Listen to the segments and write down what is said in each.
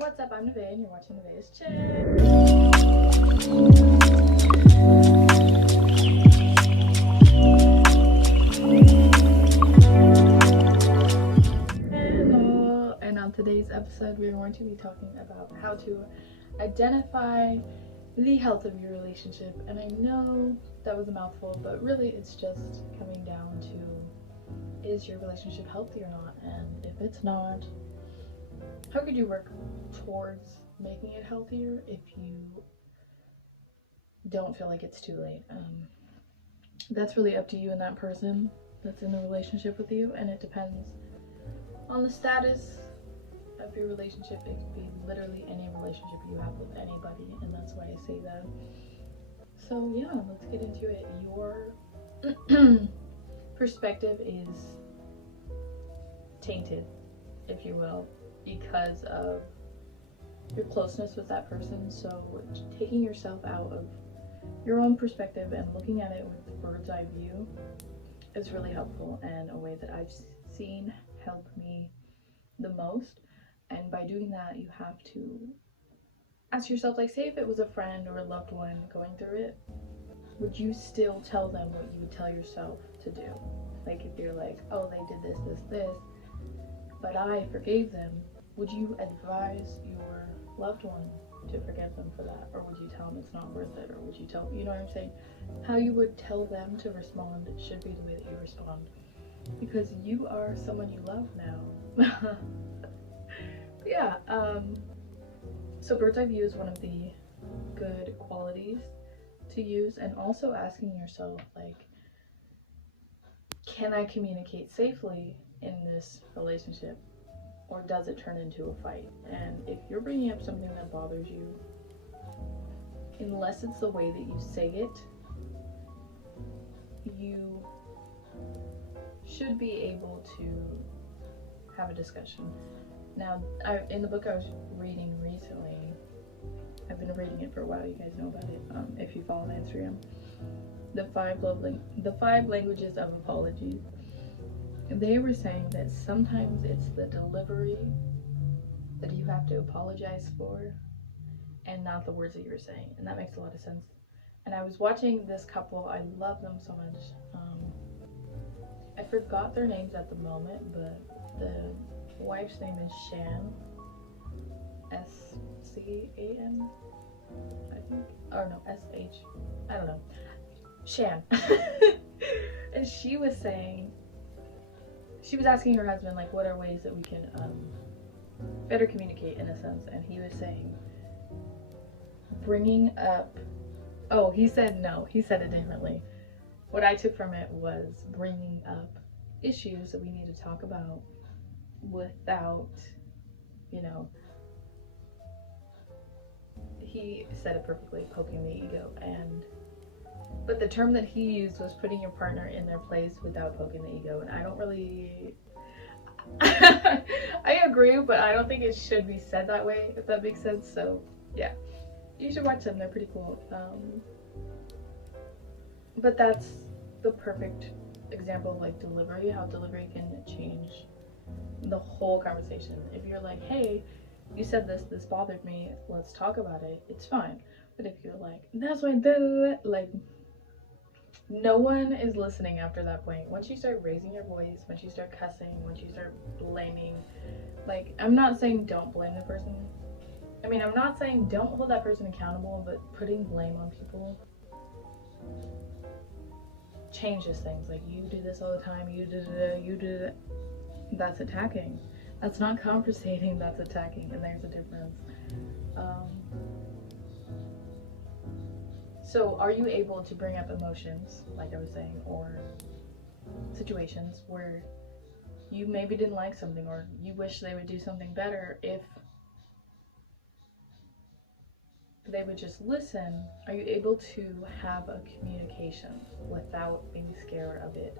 What's up? I'm Nevaeh and you're watching Nevaeh's Chick. Hello, and on today's episode we're going to be talking about how to identify the health of your relationship. And I know that was a mouthful, but really it's just coming down to, is your relationship healthy or not? And if it's not, how could you work towards making it healthier if you don't feel like it's too late? That's really up to you and that person that's in a relationship with you, and it depends on the status of your relationship. It could be literally any relationship you have with anybody, and that's why I say that. So yeah, let's get into it. Your perspective is tainted, if you will, because of your closeness with that person. So taking yourself out of your own perspective and looking at it with the bird's eye view is really helpful, and a way that I've seen help me the most. And by doing that, you have to ask yourself, like, say if it was a friend or a loved one going through it, would you still tell them what you would tell yourself to do? Like, if you're like, oh, they did this, but I forgave them, would you advise your loved one to forgive them for that? Or would you tell them it's not worth it? Or would you tell, you know what I'm saying? How you would tell them to respond should be the way that you respond, because you are someone you love now. Yeah, so bird's eye view is one of the good qualities to use, and also asking yourself, like, can I communicate safely in this relationship, or does it turn into a fight? And if you're bringing up something that bothers you, unless it's the way that you say it, you should be able to have a discussion. Now, in the book I was reading recently, I've been reading it for a while, you guys know about it, if you follow my Instagram, the five languages of apologies. They were saying that sometimes it's the delivery that you have to apologize for, and not the words that you're saying, and that makes a lot of sense. And I was watching this couple, I love them so much. I forgot their names at the moment, but the wife's name is Shan, S-C-A-N, I think, or no, S-H, I don't know, Shan. And she was saying, she was asking her husband, like, what are ways that we can better communicate, in a sense, and he was saying, bringing up, oh, he said no, he said it differently. What I took from it was bringing up issues that we need to talk about without, you know, he said it perfectly, poking the ego. But the term that he used was putting your partner in their place without poking the ego, and I don't really I agree, but I don't think it should be said that way, if that makes sense. So yeah, you should watch them, they're pretty cool. But that's the perfect example of, like, delivery, how delivery can change the whole conversation. If you're like, hey, you said this bothered me, let's talk about it, it's fine. But if you're like, that's why, like, no one is listening after that point. Once you start raising your voice, once you start cussing, once you start blaming, like, I'm not saying don't blame the person. I mean, I'm not saying don't hold that person accountable, but putting blame on people changes things. Like, you do this all the time, you did it, that's attacking. That's not conversating, that's attacking, and there's a difference. So are you able to bring up emotions, like I was saying, or situations where you maybe didn't like something, or you wish they would do something better if they would just listen? Are you able to have a communication without being scared of it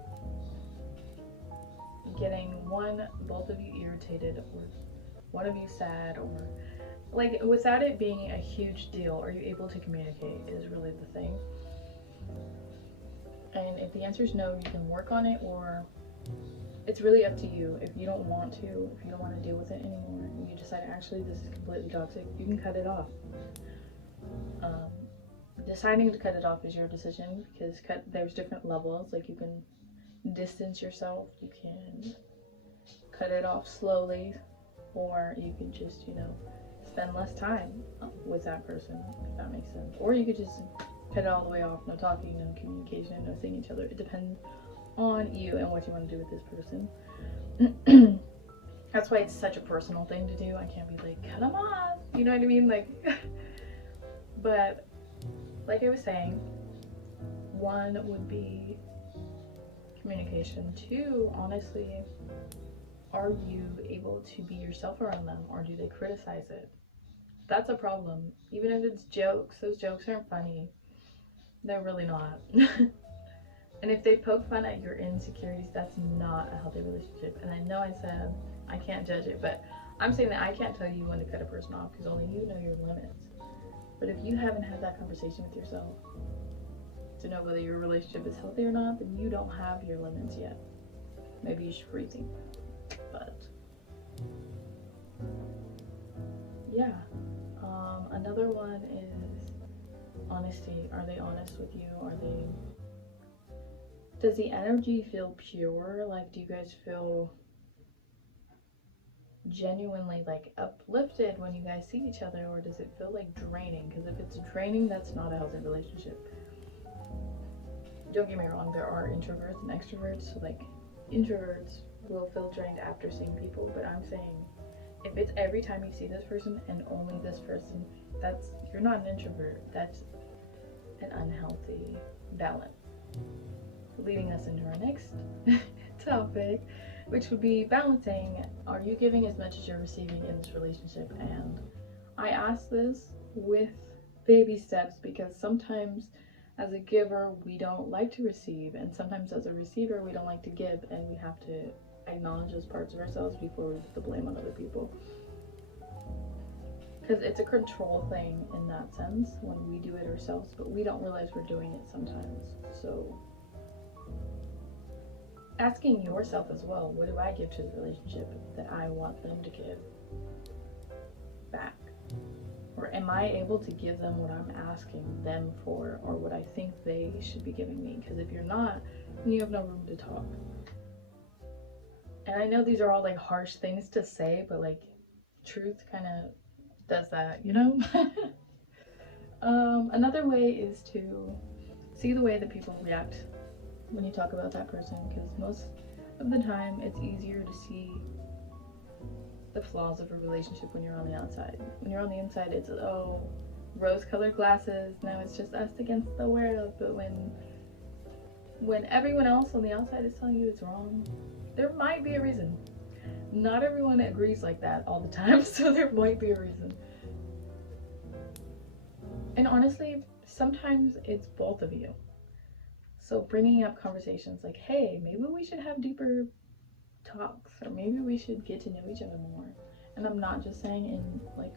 getting both of you irritated, or one of you sad, or, like, without it being a huge deal? Are you able to communicate is really the thing. And if the answer is no, you can work on it, or it's really up to you. If you don't want to, if you don't want to deal with it anymore, and you decide actually this is completely toxic, you can cut it off. Deciding to cut it off is your decision, because there's different levels. Like, you can distance yourself, you can cut it off slowly, or you can just, you know, spend less time with that person, if that makes sense. Or you could just cut it all the way off, no talking, no communication, no seeing each other. It depends on you and what you want to do with this person. That's why it's such a personal thing to do. I can't be like, cut them off, you know what I mean? Like, but like I was saying, one would be communication. Two, honestly, are you able to be yourself around them, or do they criticize it? That's a problem. Even if it's jokes, those jokes aren't funny. They're really not. And if they poke fun at your insecurities, that's not a healthy relationship. And I know I said I can't judge it, but I'm saying that I can't tell you when to cut a person off, because only you know your limits. But if you haven't had that conversation with yourself to know whether your relationship is healthy or not, then you don't have your limits yet. Maybe you should rethink that. But yeah. Another one is honesty. Are they honest with you? Does the energy feel pure? Like, do you guys feel genuinely like uplifted when you guys see each other, or does it feel like draining? Because if it's draining, that's not a healthy relationship. Don't get me wrong, there are introverts and extroverts. So like, introverts will feel drained after seeing people, but I'm saying if it's every time you see this person and only this person, you're not an introvert. That's an unhealthy balance. Leading us into our next topic, which would be balancing. Are you giving as much as you're receiving in this relationship? And I ask this with baby steps, because sometimes as a giver we don't like to receive, and sometimes as a receiver we don't like to give, and we have to acknowledge those parts of ourselves before we put the blame on other people. Because it's a control thing in that sense when we do it ourselves, but we don't realize we're doing it sometimes. So asking yourself as well, what do I give to the relationship that I want them to give back? Or am I able to give them what I'm asking them for, or what I think they should be giving me? Because if you're not, then you have no room to talk. And I know these are all like harsh things to say, but like, truth kind of does that, you know? Another way is to see the way that people react when you talk about that person, because most of the time it's easier to see the flaws of a relationship when you're on the outside. When you're on the inside, it's, oh, rose-colored glasses, now it's just us against the world. But when everyone else on the outside is telling you it's wrong, there might be a reason. Not everyone agrees like that all the time, so there might be a reason. And honestly, sometimes it's both of you. So bringing up conversations like, hey, maybe we should have deeper talks, or maybe we should get to know each other more. And I'm not just saying in like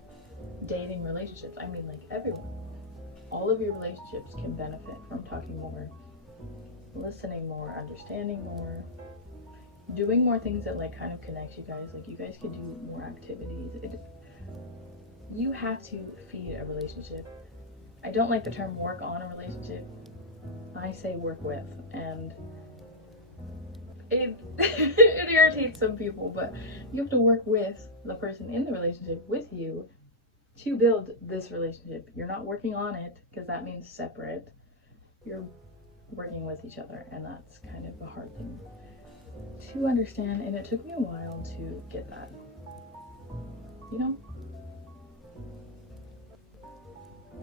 dating relationships, I mean like everyone. All of your relationships can benefit from talking more, listening more, understanding more, doing more things that like kind of connect you guys. Like, you guys can do more activities. You have to feed a relationship. I don't like the term work on a relationship. I say work with, and it it irritates some people, but you have to work with the person in the relationship with you to build this relationship. You're not working on it, because that means separate. You're working with each other, and that's kind of a hard thing to understand, and it took me a while to get that, you know?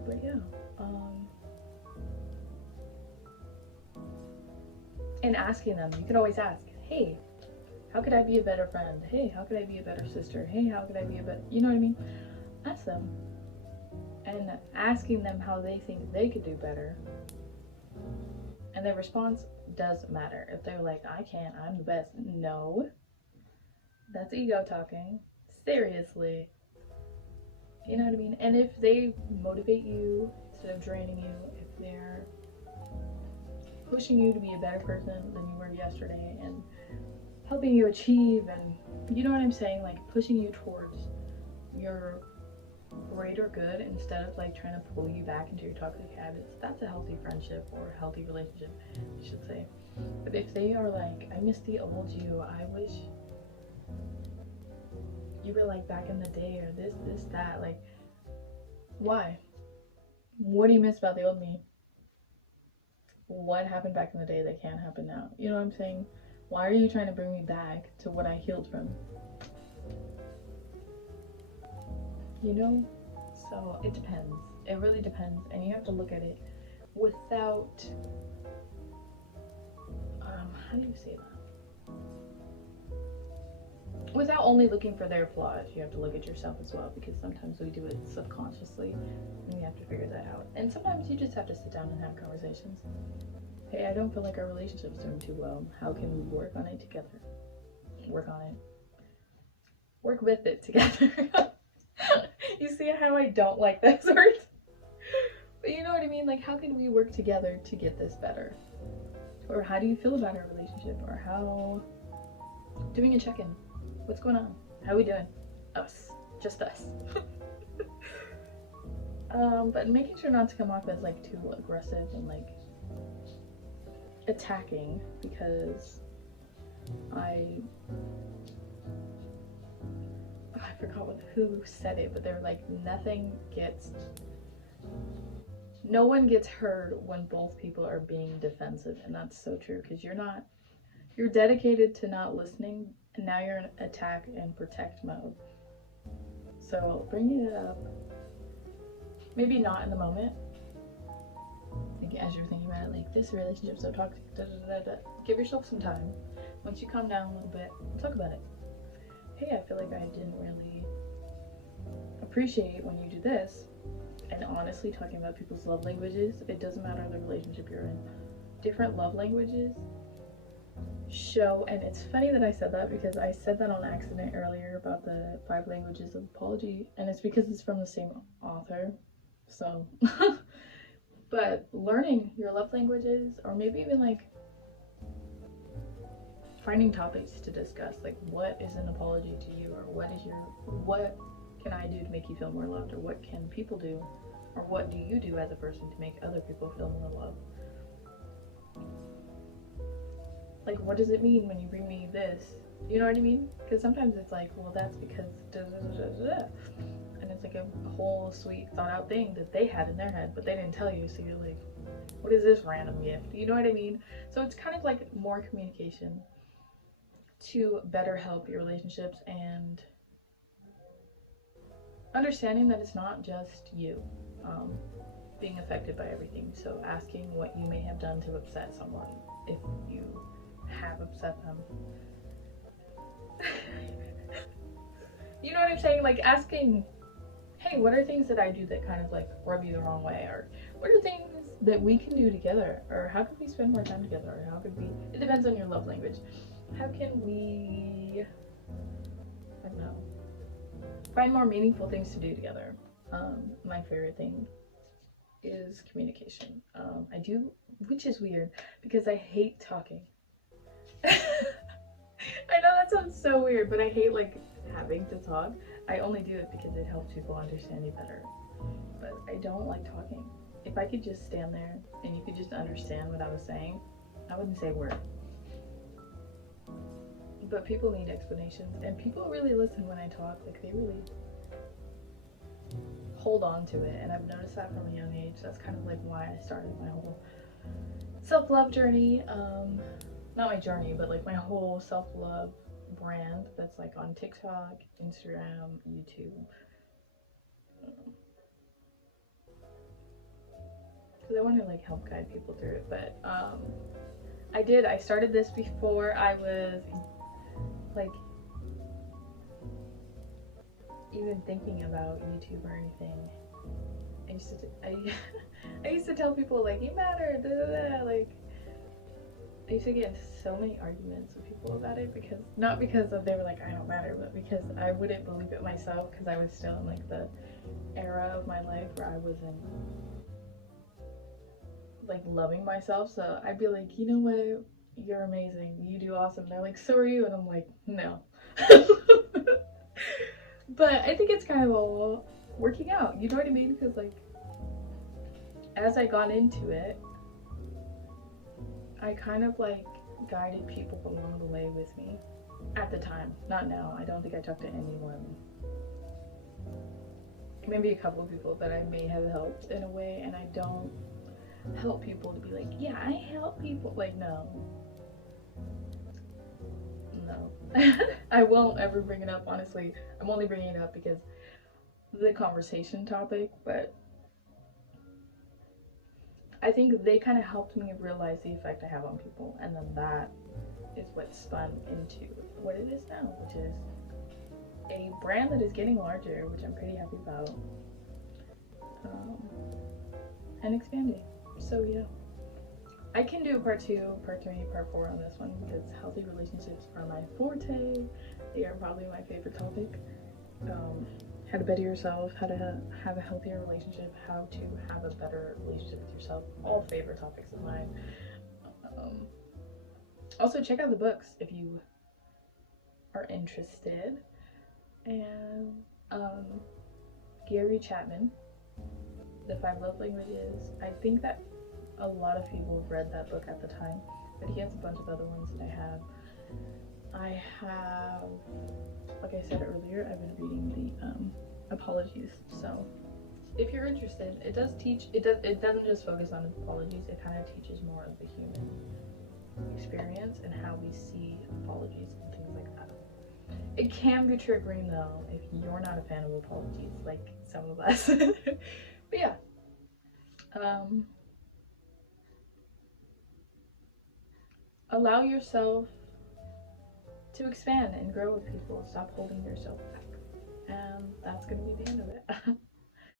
But yeah, and asking them, you could always ask, hey, how could I be a better friend? Hey, how could I be a better sister? Hey, how could I be a better, you know what I mean? Ask them. And asking them how they think they could do better, and their response does matter. If they're like, I can't, I'm the best, no, that's ego talking. Seriously, you know what I mean? And if they motivate you instead of draining you, if they're pushing you to be a better person than you were yesterday and helping you achieve, and you know what I'm saying, like pushing you towards your greater good instead of like trying to pull you back into your toxic habits. That's a healthy friendship or a healthy relationship, I should say. But if they are like, I miss the old you, I wish you were like back in the day, or this, that, like, why? What do you miss about the old me? What happened back in the day that can't happen now? You know what I'm saying? Why are you trying to bring me back to what I healed from? You know? So it depends. It really depends. And you have to look at it without, how do you say that? Without only looking for their flaws, you have to look at yourself as well, because sometimes we do it subconsciously and we have to figure that out. And sometimes you just have to sit down and have conversations. Hey, I don't feel like our relationship's doing too well. How can we work on it together? Work on it. Work with it together. You see how I don't like that word? But you know what I mean? Like, how can we work together to get this better? Or how do you feel about our relationship? Or how... Doing a check-in. What's going on? How are we doing? Us. Just us. But making sure not to come off as like too aggressive and like attacking, because I forgot who said it, but they're like, no one gets hurt when both people are being defensive. And that's so true, because you're dedicated to not listening, and now you're in attack and protect mode. So bringing it up, maybe not in the moment, like as you're thinking about it, like, this relationship's so toxic, da, da, da, da. Give yourself some time. Once you calm down a little bit, talk about it. Hey, I feel like I didn't really appreciate when you do this. And honestly, talking about people's love languages, it doesn't matter the relationship you're in. Different love languages show, and it's funny that I said that, because I said that on accident earlier about the 5 languages of apology, and it's because it's from the same author. So but learning your love languages, or maybe even like finding topics to discuss, like, what is an apology to you, or what can I do to make you feel more loved, or what can people do, or what do you do as a person to make other people feel more loved? Like, what does it mean when you bring me this? You know what I mean? Because sometimes it's like, well, that's because da, da, da, da, da. And it's like a whole sweet thought out thing that they had in their head, but they didn't tell you. So you're like, what is this random gift? You know what I mean? So it's kind of like more communication to better help your relationships, and understanding that it's not just you being affected by everything. So asking what you may have done to upset someone, if you have upset them. You know what I'm saying? Like, asking, hey, what are things that I do that kind of like rub you the wrong way? Or what are things that we can do together? Or how can we spend more time together? Or how could we, it depends on your love language. How can we, I don't know, find more meaningful things to do together? My favorite thing is communication. I do, which is weird, because I hate talking. I know that sounds so weird, but I hate like having to talk. I only do it because it helps people understand you better. But I don't like talking. If I could just stand there and you could just understand what I was saying, I wouldn't say a word. But people need explanations, and people really listen when I talk. Like, they really hold on to it, and I've noticed that from a young age. That's kind of like why I started my whole self-love journey. Not my journey, but like my whole self-love brand that's like on TikTok, Instagram, YouTube. Because I want to like help guide people through it. But I started this before I was like even thinking about YouTube or anything. I used to tell people like, you matter, da, da, da. Like, I used to get into so many arguments with people about it, because not because of they were like, I don't matter, but because I wouldn't believe it myself, because I was still in like the era of my life where I wasn't like loving myself. So I'd be like, you know what, you're amazing, you do awesome. They're like, so are you, and I'm like, no. But I think it's kind of all working out, you know what I mean? Because like as I got into it, I kind of like guided people along the way with me at the time. Not now. I don't think I talked to anyone. Maybe a couple of people that I may have helped in a way, and I don't help people to be like, yeah, I help people. Like, no. No. I won't ever bring it up, honestly. I'm only bringing it up because the conversation topic, but I think they kind of helped me realize the effect I have on people, and then that is what spun into what it is now, which is a brand that is getting larger, which I'm pretty happy about, um, and expanding. So yeah, I can do part 2, part 3, part 4 on this one because healthy relationships are my forte. They are probably my favorite topic. How to better yourself, how to have a healthier relationship, how to have a better relationship with yourself, all favorite topics of mine. Um, Also, check out the books if you are interested. And Gary Chapman, The 5 Love Languages. I think that a lot of people have read that book at the time, but he has a bunch of other ones that I have, like I said earlier, I've been reading the Apologies. So if you're interested, it does teach. It doesn't just focus on apologies. It kind of teaches more of the human experience and how we see apologies and things like that. It can be triggering though if you're not a fan of apologies, like some of us. But yeah, allow yourself to expand and grow with people. Stop holding yourself back, and that's gonna be the end of it.